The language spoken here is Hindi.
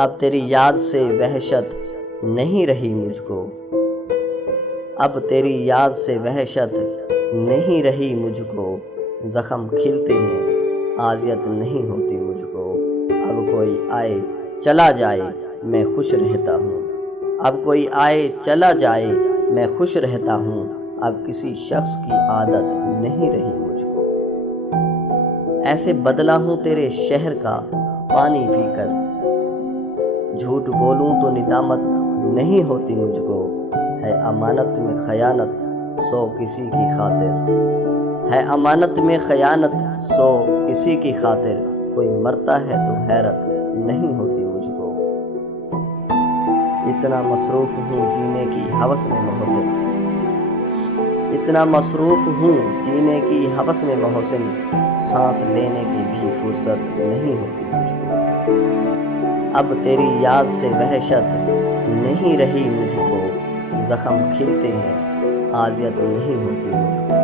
अब तेरी याद से वहशत नहीं रही मुझको, अब तेरी याद से वहशत नहीं रही मुझको। ज़ख्म खिलते हैं आज़ियत नहीं होती मुझको। अब कोई आए चला जाए मैं खुश रहता हूँ, अब कोई आए चला जाए मैं खुश रहता हूँ। अब किसी शख्स की आदत नहीं रही मुझको। ऐसे बदला हूँ तेरे शहर का पानी पीकर, झूठ बोलूं तो निदामत नहीं होती मुझको। है अमानत में खयानत सो किसी की खातिर, है अमानत में खयानत सो किसी की खातिर। कोई मरता है तो हैरत नहीं होती मुझको। इतना मसरूफ़ हूँ जीने की हवस में मोहसिन, इतना मसरूफ़ हूँ जीने की हवस में मोहसिन। सांस लेने की भी फुर्सत नहीं होती मुझको। अब तेरी याद से वहशत नहीं रही मुझको। ज़ख्म खिलते हैं आज़ियत नहीं होती मुझको।